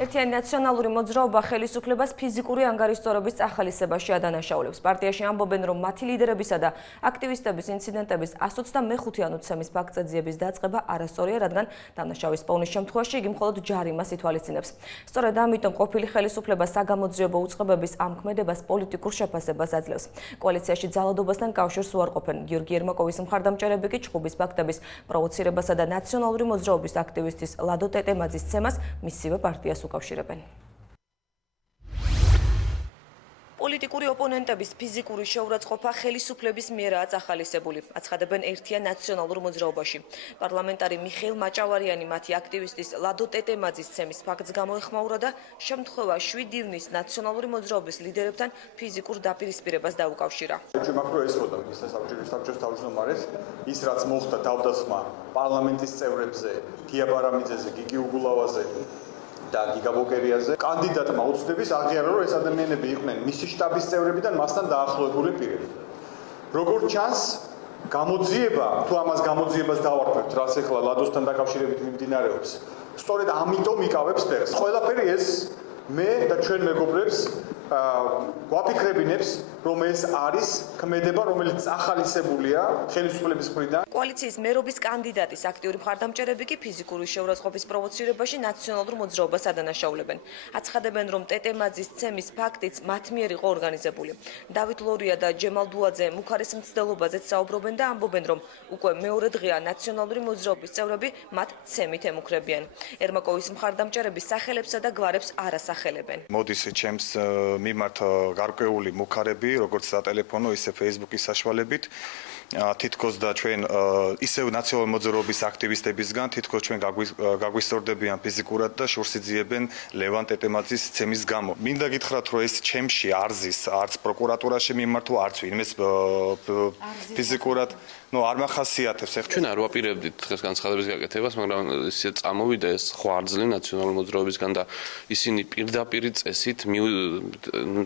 ერთიანი ნაციონალური მოძრაობა ხელისუფლებას ფიზიკური ანგარიშწორების წახალისებაში ადანაშაულებს. პარტიაში ამბობენ, რომ მათი ლიდერებისა და აქტივისტების ინციდენტების 125-იანო ცემის ფაქტზე ძიების დაწყება არასწორია, რადგან დამნაშავის პოვნის შემთხვევაში იგი მხოლოდ ჯარიმას ითვალისწინებს. სწორედ ამიტომ ყოფილი ხელისუფლება საგამოძიებო უწყებების ამ ქმედებას პოლიტიკურ შეფასებას აძლევს. კოალიციაში ძალადობასთან კავშირს უარყოფენ. გიორგი ერმაკოვის მხარდამჭერები კი ჩხუბის ფაქტების პროვოცირებასა და ნაციონალური მოძრაობის აქტივისტის ლადო ტეტემაძის ცემას მისივე პარტიას უკავშირებენ. პოლიტიკური ოპონენტების ფიზიკური შეურაცხყოფა ხელისუფლების მიერაა წახალისებული, აცხადებენ ერთიან ნაციონალურ მოძრაობაში. პარლამენტარი მიხეილ მაჭავარიანი მათი აქტივისტის ლადო ტეტემაძის ცემის ფაქტს გამოეხმაურა და შემთხვევა 7 ივნის ნაციონალური მოძრაობის ლიდერებთან ფიზიკურ დაპირისპირებას დაუკავშირა. საბჭოს თავმჯდომარეს ის რაც მოხდა თავდასხმა პარლამენტის წევრებზე, გია ბარამიძეზე, გიგი უგულავაზე და გიგა ბოკერიაზე კანდიდატმა უცდების აღიარა, რომ ეს ადამიანები იყვნენ მისი შტაბის წევრებიდან მასთან დაახლოებული პირები. როგორც ჩანს, გამოძიება, თუ ამას გამოძიებას დავარქვევთ, რაც ახლა ლადოსთან დაკავშირებით მიმდინარეობს, სწორედ ამიტომ იკავებს ფერს. ყველაფერი ეს მე და ჩვენ მეგობრებს გვაფიქრებინებს, რომ ეს არის ქმედება, რომელიც წახალისებულია ხელისუფლების მხრიდან. კოალიციის მერობის კანდიდატის აქტიური მხარდამჭერები კი ფიზიკური შეურაცხყოფის პროვოცირებაში ნაციონალურ მოძრაობას ადანაშაულებენ. აცხადებენ, რომ ტეტემაძის ცემის ფაქტიც მათ მიერ იყო ორგანიზებული. დავით ლორია და ჯემალ დუაძე მუხარის მცდელობაზეც საუბრობენ და ამბობენ, რომ უკვე მეორე დღეა ნაციონალური მოძრაობის წევრები მათ ცემით ემუქრებიან. ერმაკოვის მხარდამჭერები სახელებსა და გვარებს არ ასახელებენ. მოდის ჩემს მიმართ გარკვეული მუხარები, როგორც სატელეფონო, ისე Facebook-ის საშუალებით. თითქოს და ჩვენ ისევ ნაციონალური მოძრაობის აქტივისტებისგან თითქოს ჩვენ გაგვისწორდებიან ფიზიკურად და შორს იძიებენ ლევან ტეტემაძის ცემის გამო. მინდა გითხრათ, რომ ეს ჩემში არ ზის, არც პროკურატურაში მიმართვა, არც ვინმეს ფიზიკურად არ მახასიათებს. ჩვენ არ ვაპირებდით დღეს განცხადების გაკეთებას, მაგრამ ისე წამოვიდა ეს ხვარძლი ნაციონალური მოძრაობისგან და ისინი პირდაპირ წესით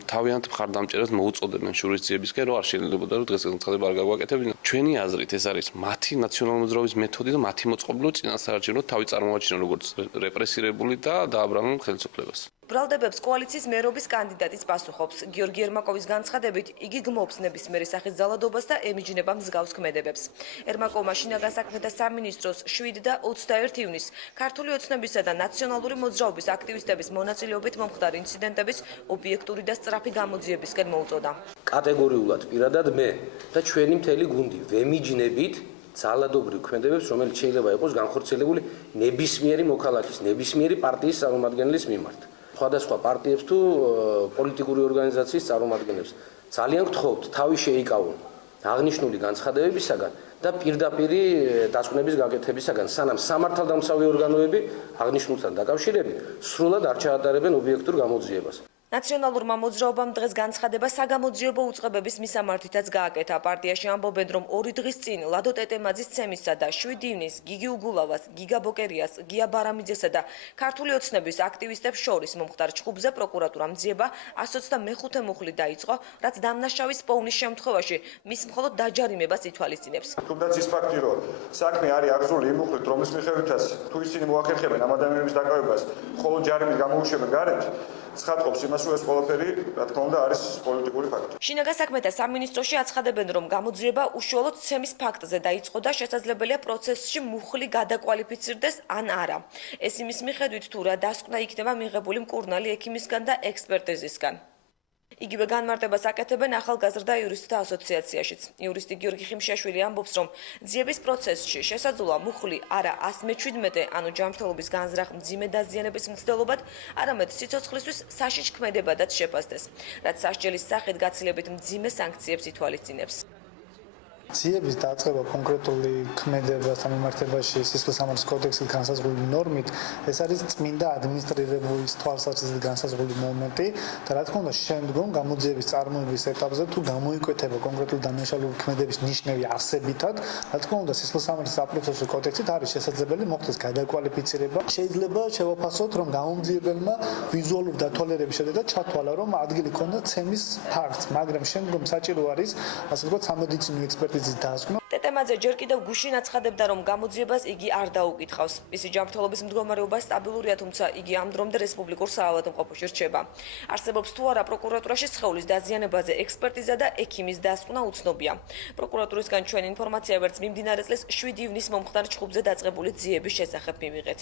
თავიანთ მხარდამჭერებს მოუწოდებენ შურისძიებისკენ, რომ არ შეიძლება რომ დღეს განცხადება არ გაგვაკეთებინა. ჩვენი აზრით ეს არის მათი ნაციონალური მოძრაობის მეთოდი და მათი მოწყობილო წინასაარჩევნოდ თავი წარმოაჩინა როგორც რეპრესირებული და დააბრალონ ხელისუფლებას. ბრალდებებს კოალიციის მერობის კანდიდატის პასუხობს. გიორგი ერმაკოვის განცხადებით, იგი გმობს ნებისმიერი სახის ძალადობას და ემიჯნება მსგავს ქმედებებს. ერმაკოვმა შინაგან საქმეთა სამინისტროს 7 და 21 ივნის ქართული ოცნებისა და ნაციონალური მოძრაობის აქტივისტების მონაწილეობით მომხდარ ინციდენტების ობიექტური და სწრაფი გამოძიებისკენ მოუწოდა. კატეგორიულად პირადად მე და ჩვენი მთელი გუნდი ვემიჯნებით ძალადობრივ ქმედებებს, რომელიც შეიძლება იყოს განხორციელებული ნებისმიერი მოქალაქის, ნებისმიერი პარტიის წარმომადგენლის მიმართ. სხვადასხვა პარტიებს თუ პოლიტიკური ორგანიზაციის წარმომადგენლებს. ძალიან გთხოვთ, თავი შეიკავონ აღნიშნული განცხადებებისაგან და პირდაპირ დასკვნების გაკეთებისაგან, სანამ სამართალდამცავი ორგანოები აღნიშნულთან დაკავშირებით სრულად არ ჩაატარებენ ობიექტურ გამოძიებას. ნაციონალურმა მოძრაობამ დღეს განცხადება საგამოძიებო უწყებების მისამართითაც გააკეთა. პარტიაში ამბობენ, რომ 2 დღის წინ ლადო ტეტემაძის ცემისა და 7 ივნის გიგი უგულავას, გიგა ბოკერიას, გია ბარამიძესა და ქართული ოცნების აქტივისტებს შორის მომხდარ ჩხუბზე პროკურატურამ ძიება 125 მუხლი დაიწყო, რაც დამნაშავის პოვნის შემთხვევაში მის მხოლოდ დაჯარიმებას ითვალისწინებს. თუნდაც ის ფაქტი, რომ საქმე არის აღზრული იმ მუხლით, რომლის მიხედვითაც თუ ისინი მოახერხებენ ამ ადამიანების დაკავებას, მხოლოდ ჯარიმის გამოუშვება გარეთ, ცხადყოფს იმას, რომ ეს ყველაფერი, რა თქმა უნდა, არის პოლიტიკური ფაქტი. შინაგან საქმეთა სამინისტროში აცხადებენ, რომ გამოძიება უშუალოდ ცემის ფაქტზე დაიწყო და შესაძლებელია პროცესში მუხლი გადაკვალიფიცირდეს ან არა. ეს იმის მიხედვით, თუ რა დასკვნა იქნება მიღებული მკურნალი ექიმისგან და ექსპერტიზისგან. იგივე განმარტებას აკეთებენ ახალგაზრდა იურისტთა ასოციაციაშიც. იურისტი გიორგი ხიმშიაშვილი ამბობს, რომ ძიების პროცესში შესაძლოა მუხლი არა 117, ანუ ჯანმრთელობის განზრახ მძიმე დაზიანების მცდელობად, არამედ სიცოცხლისთვის საშიშ ქმედებადაც შეფასდეს, რაც სასჯელის სახით გაცილებით მძიმე სანქციებს ითვალისწინებს. ძიების დაწყება კონკრეტული ქმედებასთან მიმართებაში სისხლისამართლის კოდექსის განსაზღვრული ნორმით, ეს არის წმინდა ადმინისტრირების თვალსაზრისით განსაზღვრული მომენტი და რა თქმა უნდა შემდგომ გამოძიების წარმოების ეტაპზე თუ გამოიკვეთება კონკრეტული დანაშაულების ქმედების ნიშნები არსებითად, რა თქმა უნდა სისხლისამართლის საპროცესო კოდექსით არის შესაძლებელი მოხდეს გადაკვალიფიცირება. შეიძლება შევაფასოთ, რომ გამომძიებელმა ვიზუალური დათვალიერების შედეგად ჩათვალა, რომ ადგილი ქონდა ცემის ფაქტს, მაგრამ შემდგომ საჭირო არის, ასე ვთქვათ, სამედიცინო ექსპერტიზა სიგრძის დასკვნა. ტეტემაძე ჯერ კიდევ გუშინ აცხადებდა, რომ გამოძიებას იგი არ დაუკითხავს. მისი ჯანმრთელობის მდგომარეობა სტაბილურია, თუმცა იგი ამ დრომდე რესპუბლიკურ საავადმყოფოში რჩება. არსებობს თუ არა პროკურატურაში სხეულის დაზიანებაზე ექსპერტიზა და ექიმის დასკვნა უცნობია. პროკურატურისგან ჩვენ ინფორმაცია ვერც მიმდინარე წლის 7 ივნის მომხდარ ჩხუბზე დაწყებული ძიების შესახებ მივიღეთ.